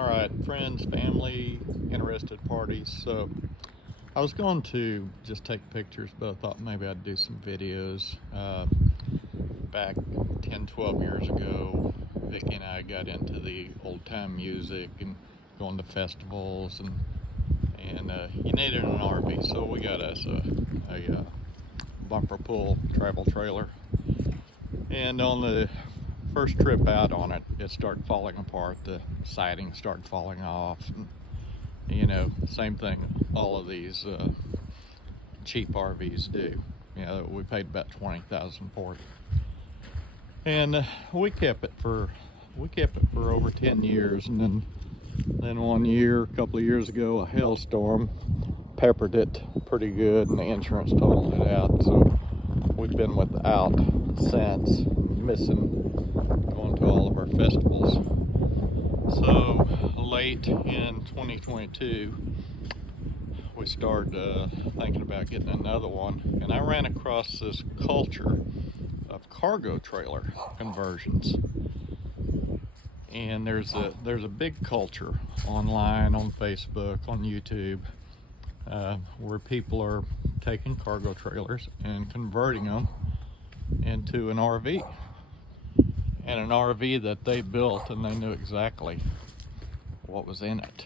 All right, friends, family, interested parties. So I was going to just take pictures, but I thought maybe I'd do some videos. Back 10, 12 years ago, Vicki and I got into the old time music and going to festivals, and you needed an RV, so we got us a bumper pull travel trailer. And on the first trip out on it, it started falling apart. The siding started falling off. And, same thing all of these cheap RVs do. We paid about $20,000 for it, and we kept it for over 10 years. And then one year, a couple of years ago, a hailstorm peppered it pretty good, and the insurance totaled it out. So we've been without since, missing going to all of our festivals. So late in 2022, we started thinking about getting another one, and I ran across this culture of cargo trailer conversions. And there's a big culture online, on Facebook, on YouTube, where people are taking cargo trailers and converting them into an RV, and an RV that they built and they knew exactly what was in it.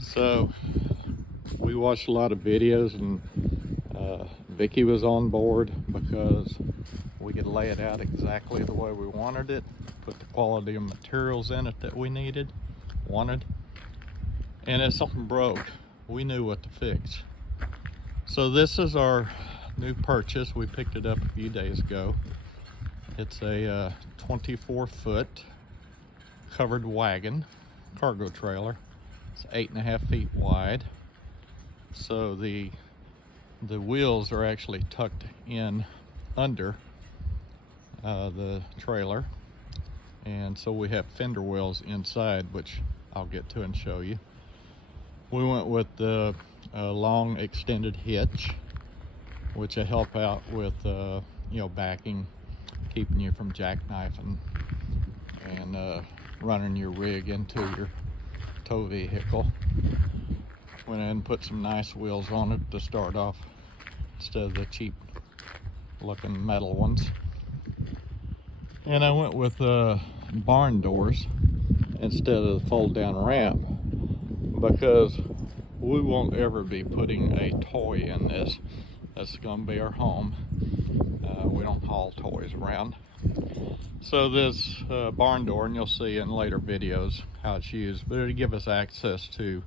So we watched a lot of videos, and Vicki was on board because we could lay it out exactly the way we wanted it, put the quality of materials in it that we wanted, and if something broke, we knew what to fix. So this is our new purchase. We picked it up a few days ago. It's a 24-foot covered wagon cargo trailer. It's 8.5 feet wide. So the wheels are actually tucked in under the trailer, and so we have fender wheels inside, which I'll get to and show you. We went with the long extended hitch, which will help out with backing, keeping you from jackknifing and running your rig into your tow vehicle. Went in and put some nice wheels on it to start off, instead of the cheap looking metal ones. And I went with barn doors instead of the fold down ramp, because we won't ever be putting a toy in this. That's going to be our home. We don't haul toys around. So this barn door, and you'll see in later videos how it's used, but it'll give us access to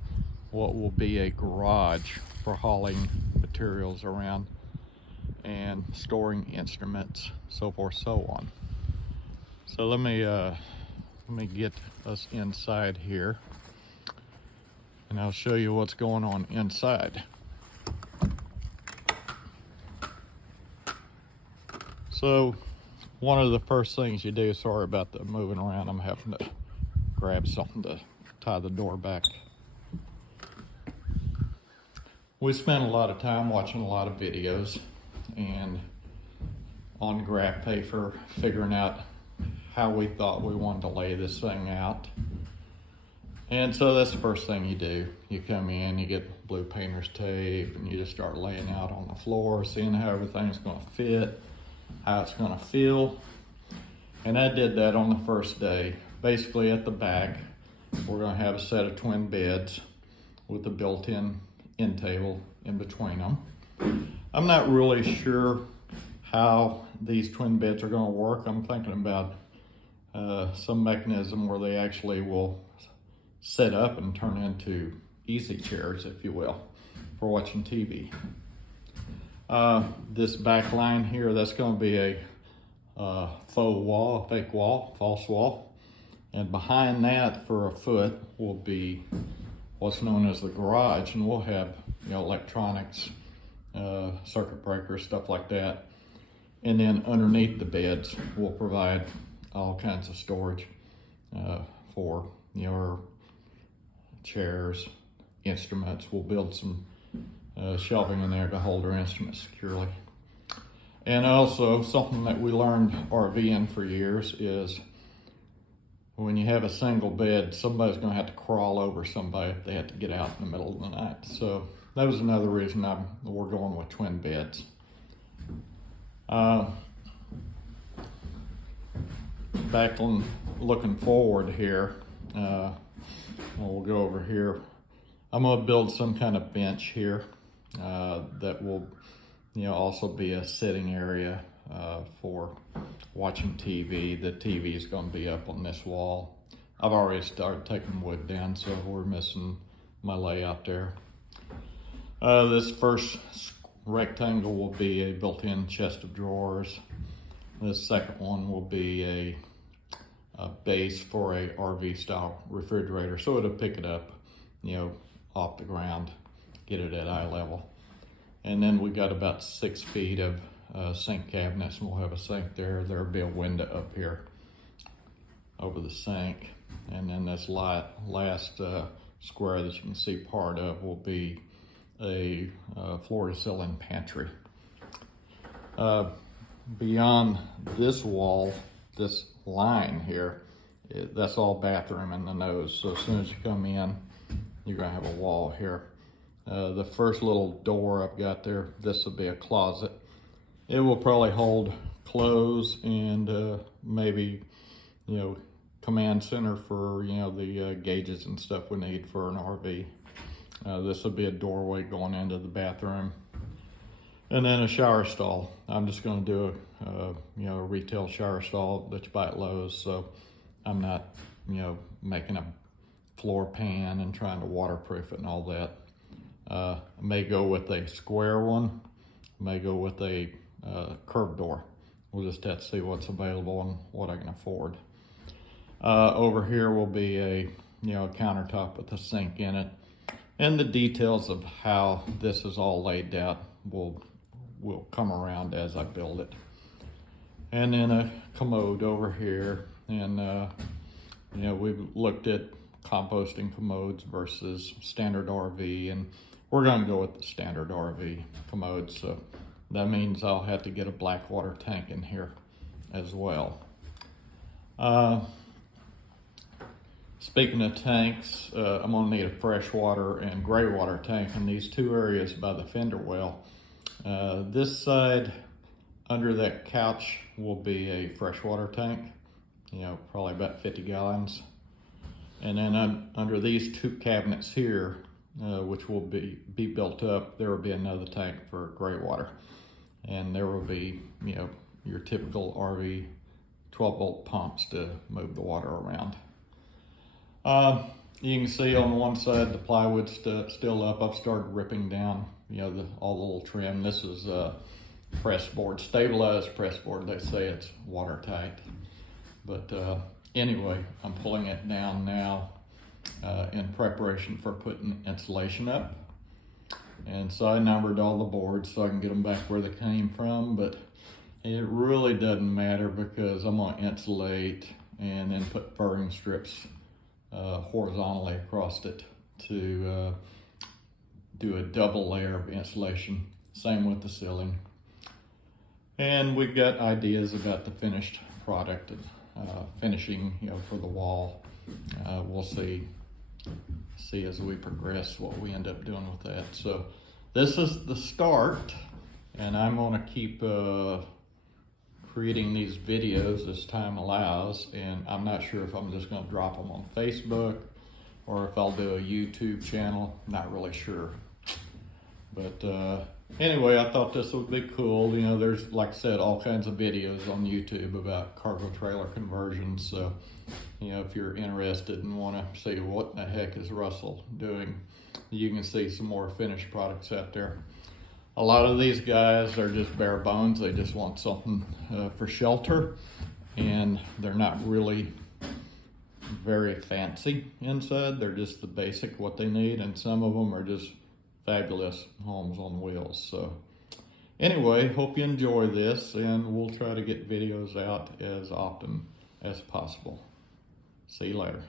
what will be a garage for hauling materials around and storing instruments, so forth, so on. So let me get us inside here, and I'll show you what's going on inside. So one of the first things you do, sorry about the moving around, I'm having to grab something to tie the door back. We spent a lot of time watching a lot of videos and on GraphPaper figuring out how we thought we wanted to lay this thing out. And so that's the first thing you do. You come in, you get blue painter's tape, and you just start laying out on the floor, seeing how everything's going to fit, how it's going to feel. And I did that on the first day. Basically at the back, we're going to have a set of twin beds with a built-in end table in between them. I'm not really sure how these twin beds are going to work. I'm thinking about some mechanism where they actually will set up and turn into easy chairs, if you will, for watching TV. This back line here, that's going to be a faux wall, a fake wall, false wall. And behind that for a foot will be what's known as the garage, and we'll have electronics, circuit breakers, stuff like that. And then underneath the beds, we'll provide all kinds of storage for your chairs, instruments. We'll build some shelving in there to hold our instruments securely. And also something that we learned RVing for years is when you have a single bed, somebody's gonna have to crawl over somebody if they have to get out in the middle of the night. So that was another reason we're going with twin beds. Back on looking forward here, we'll go over here. I'm gonna build some kind of bench here that will, also be a sitting area for watching TV. The TV is gonna be up on this wall. I've already started taking wood down, so we're missing my layout there. This first rectangle will be a built-in chest of drawers. This second one will be a base for a RV style refrigerator, so it'll pick it up, off the ground, get it at eye level. And then we got about 6 feet of sink cabinets, and we'll have a sink there. There'll be a window up here over the sink. And then this last square that you can see part of will be a floor-to-ceiling pantry. Beyond this wall, this line here, that's all bathroom in the nose. So as soon as you come in, you're gonna have a wall here. The first little door I've got there, this will be a closet. It will probably hold clothes and maybe, command center for, the gauges and stuff we need for an RV. This will be a doorway going into the bathroom. And then a shower stall. I'm just gonna do a retail shower stall that you buy at Lowe's. So I'm not, making a floor pan and trying to waterproof it and all that. I may go with a square one, may go with a curved door. We'll just have to see what's available and what I can afford. Over here will be a countertop with a sink in it, and the details of how this is all laid out will come around as I build it. And then a commode over here, and we've looked at composting commodes versus standard RV, and we're gonna go with the standard RV commode. So that means I'll have to get a black water tank in here as well. Speaking of tanks, I'm gonna need a freshwater and gray water tank in these 2 areas by the fender well. This side under that couch will be a freshwater tank, probably about 50 gallons. And then under these 2 cabinets here, which will be built up, there will be another tank for gray water. And there will be, your typical RV 12-volt pumps to move the water around. You can see on one side the plywood's still up. I've started ripping down, all the little trim. This is press board, stabilized press board. They say it's watertight. But anyway, I'm pulling it down now in preparation for putting insulation up. And so I numbered all the boards so I can get them back where they came from, but it really doesn't matter because I'm gonna insulate and then put furring strips horizontally across it to do a double layer of insulation. Same with the ceiling. And we've got ideas about the finished product and finishing, for the wall. We'll see as we progress what we end up doing with that. So this is the start, and I'm gonna keep creating these videos as time allows, and I'm not sure if I'm just gonna drop them on Facebook or if I'll do a YouTube channel. Not really sure. But anyway, I thought this would be cool. There's, like I said, all kinds of videos on YouTube about cargo trailer conversions. So, if you're interested and want to see what in the heck is Russell doing, you can see some more finished products out there. A lot of these guys are just bare bones. They just want something for shelter, and they're not really very fancy inside. They're just the basic what they need, and some of them are just fabulous homes on wheels. So anyway, hope you enjoy this, and we'll try to get videos out as often as possible. See you later.